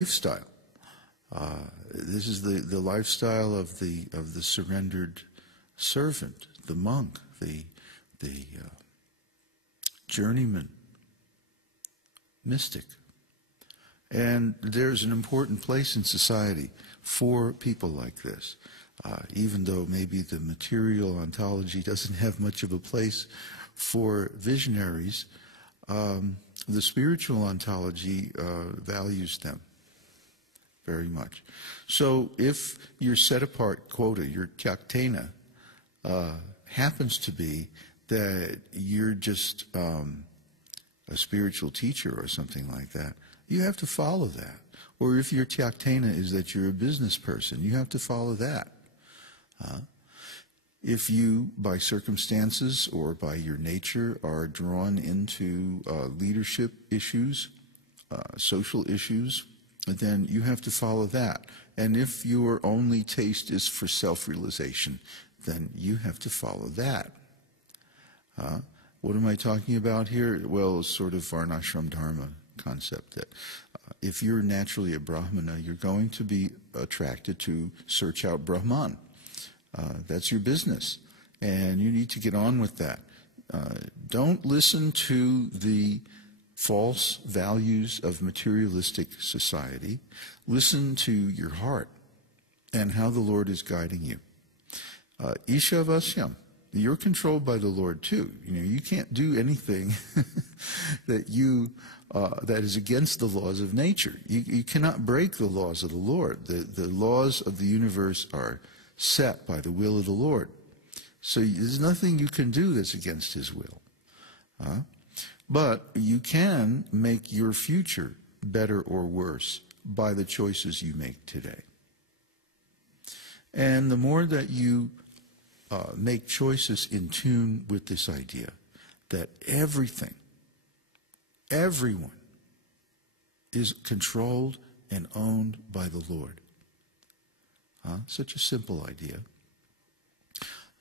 lifestyle. This is the lifestyle of the surrendered servant, the monk, the journeyman, mystic. And there's an important place in society for people like this. Even though maybe the material ontology doesn't have much of a place for visionaries, the spiritual ontology values them very much. So if your set-apart quota, your tyaktena, happens to be that you're just a spiritual teacher or something like that, you have to follow that. Or if your tyaktena is that you're a business person, you have to follow that. If you, by circumstances or by your nature, are drawn into leadership issues, social issues, then you have to follow that. And if your only taste is for self-realization, then you have to follow that. What am I talking about here? Well, it's sort of varnashram dharma concept that if you're naturally a Brahmana, you're going to be attracted to search out Brahman. That's your business, and you need to get on with that. Don't listen to the false values of materialistic society. Listen to your heart and how the Lord is guiding you. Ishavasyam. You're controlled by the Lord too. You can't do anything that is against the laws of nature. You cannot break the laws of the Lord. The laws of the universe are set by the will of the Lord. So there's nothing you can do that's against His will. But you can make your future better or worse by the choices you make today. And the more that you make choices in tune with this idea that everything, everyone is controlled and owned by the Lord. Such a simple idea.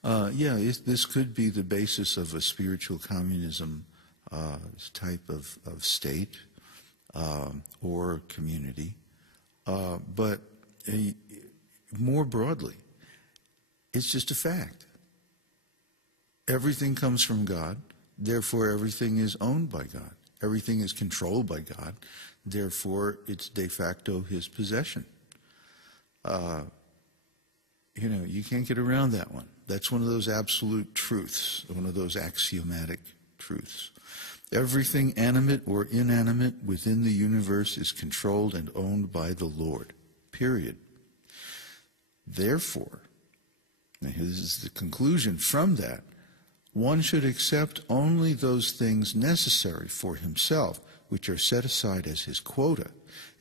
This could be the basis of a spiritual communism type of state or community. But more broadly, it's just a fact. Everything comes from God, therefore everything is owned by God. Everything is controlled by God, therefore it's de facto His possession. You can't get around that one. That's one of those absolute truths, one of those axiomatic truths. Everything animate or inanimate within the universe is controlled and owned by the Lord. Period. Therefore, now this is the conclusion from that, one should accept only those things necessary for himself, which are set aside as his quota,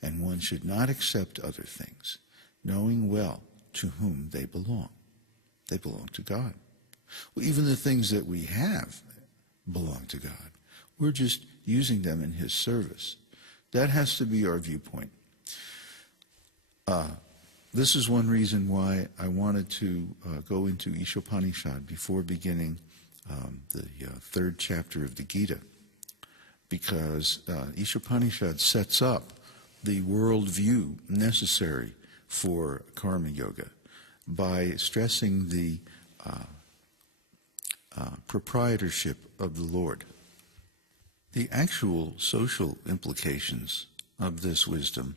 and one should not accept other things, knowing well to whom they belong. They belong to God. Well, even the things that we have belong to God. We're just using them in His service. That has to be our viewpoint. This is one reason why I wanted to go into Īśopaniṣad before beginning the third chapter of the Gita, because Īśopaniṣad sets up the worldview necessary for karma yoga by stressing the proprietorship of the Lord. The actual social implications of this wisdom,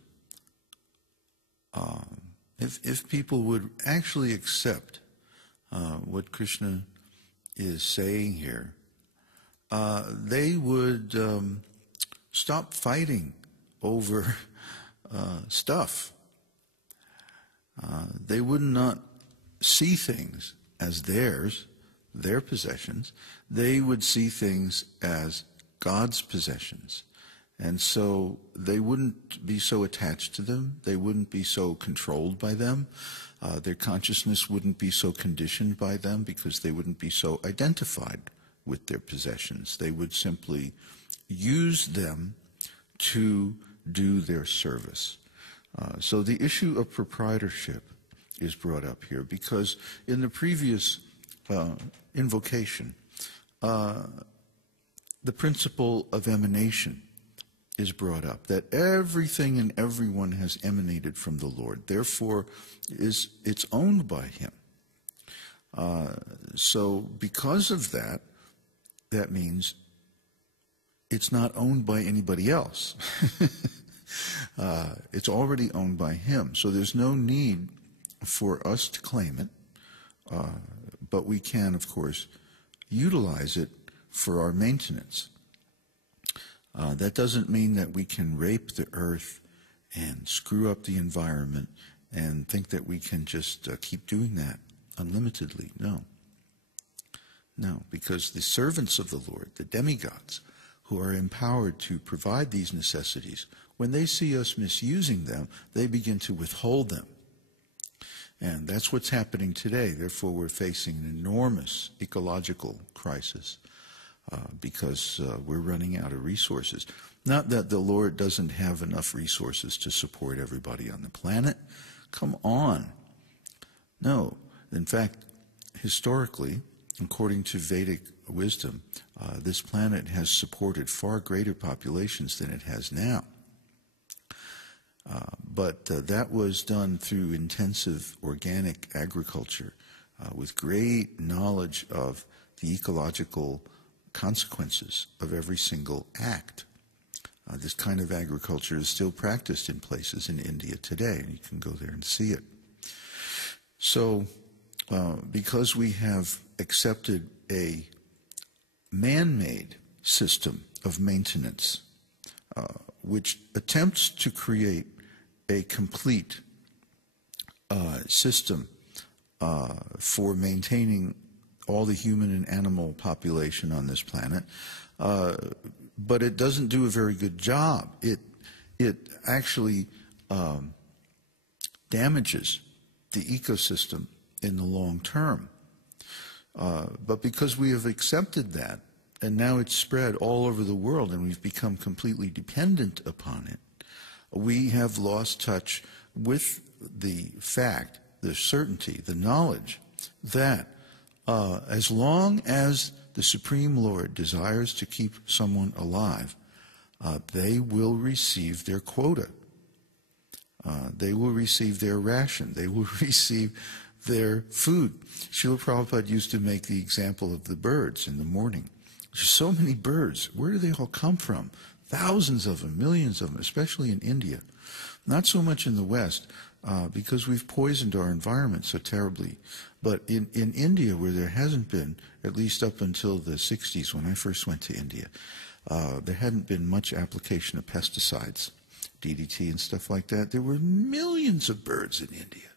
if people would actually accept what Krishna is saying here, they would stop fighting over stuff. They would not see things as theirs, their possessions. They would see things as God's possessions. And so they wouldn't be so attached to them. They wouldn't be so controlled by them. Their consciousness wouldn't be so conditioned by them because they wouldn't be so identified with their possessions. They would simply use them to do their service. So the issue of proprietorship is brought up here because in the previous invocation, the principle of emanation is brought up, that everything and everyone has emanated from the Lord. Therefore, it's owned by him. So because of that, that means it's not owned by anybody else. It's already owned by him. So there's no need for us to claim it, but we can, of course, utilize it for our maintenance. That doesn't mean that we can rape the earth and screw up the environment and think that we can just keep doing that unlimitedly. No. No, because the servants of the Lord, the demigods, who are empowered to provide these necessities, when they see us misusing them, they begin to withhold them. And that's what's happening today. Therefore, we're facing an enormous ecological crisis because we're running out of resources. Not that the Lord doesn't have enough resources to support everybody on the planet. Come on. No. In fact, historically, according to Vedic wisdom, this planet has supported far greater populations than it has now. But that was done through intensive organic agriculture with great knowledge of the ecological consequences of every single act. This kind of agriculture is still practiced in places in India today, and you can go there and see it. So, because we have accepted a man-made system of maintenance, which attempts to create a complete system for maintaining all the human and animal population on this planet, but it doesn't do a very good job. It actually damages the ecosystem in the long term. But because we have accepted that, and now it's spread all over the world, and we've become completely dependent upon it, we have lost touch with the fact, the certainty, the knowledge that as long as the Supreme Lord desires to keep someone alive, they will receive their quota. They will receive their ration. They will receive their food. Srila Prabhupada used to make the example of the birds in the morning. There's so many birds. Where do they all come from? Thousands of them, millions of them, especially in India. Not so much in the West, because we've poisoned our environment so terribly. But in India, where there hasn't been, at least up until the 60s when I first went to India, there hadn't been much application of pesticides, DDT and stuff like that. There were millions of birds in India.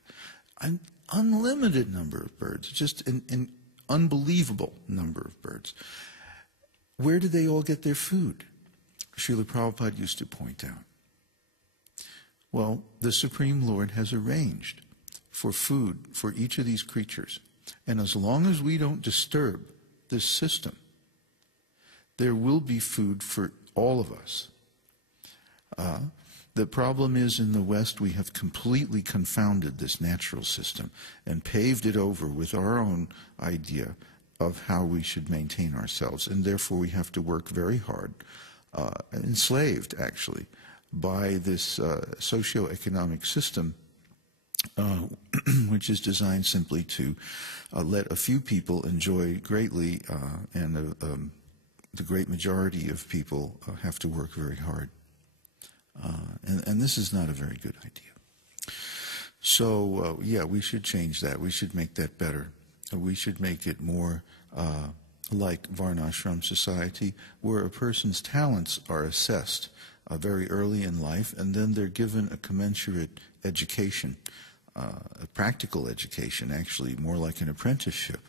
An unlimited number of birds, just an unbelievable number of birds. Where did they all get their food? Srila Prabhupada used to point out. Well, the Supreme Lord has arranged for food for each of these creatures. And as long as we don't disturb this system, there will be food for all of us. The problem is in the West we have completely confounded this natural system and paved it over with our own idea of how we should maintain ourselves. And therefore we have to work very hard, enslaved actually, by this socio-economic system which is designed simply to let a few people enjoy greatly and the great majority of people have to work very hard. And this is not a very good idea. So, yeah, we should change that. We should make that better. We should make it more like Varnashram society, where a person's talents are assessed very early in life, and then they're given a commensurate education, a practical education, actually, more like an apprenticeship,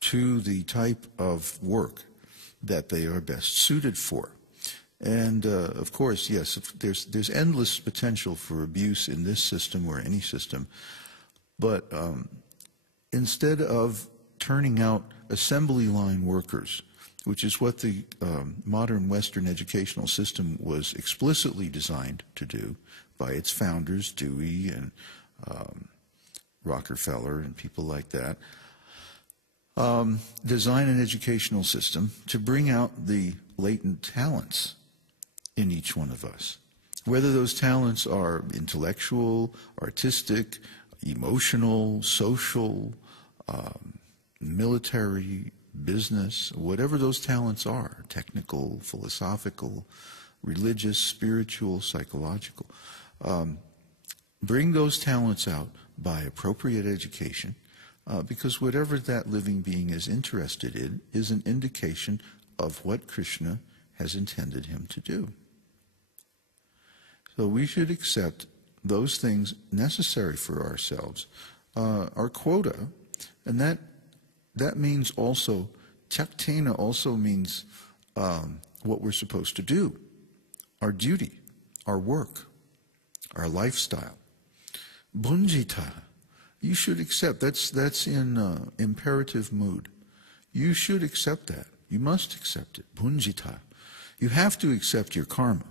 to the type of work that they are best suited for. And, of course, yes, there's endless potential for abuse in this system or any system, but instead of turning out assembly line workers, which is what the modern Western educational system was explicitly designed to do by its founders, Dewey and Rockefeller and people like that, design an educational system to bring out the latent talents in each one of us. Whether those talents are intellectual, artistic, emotional, social, military, business, whatever those talents are, technical, philosophical, religious, spiritual, psychological, bring those talents out by appropriate education, because whatever that living being is interested in is an indication of what Krishna has intended him to do. So we should accept those things necessary for ourselves, our quota, and that means also, chaktena also means what we're supposed to do, our duty, our work, our lifestyle. Bhunjita, you should accept, that's in imperative mood. You should accept that. You must accept it. Bhunjita. You have to accept your karma.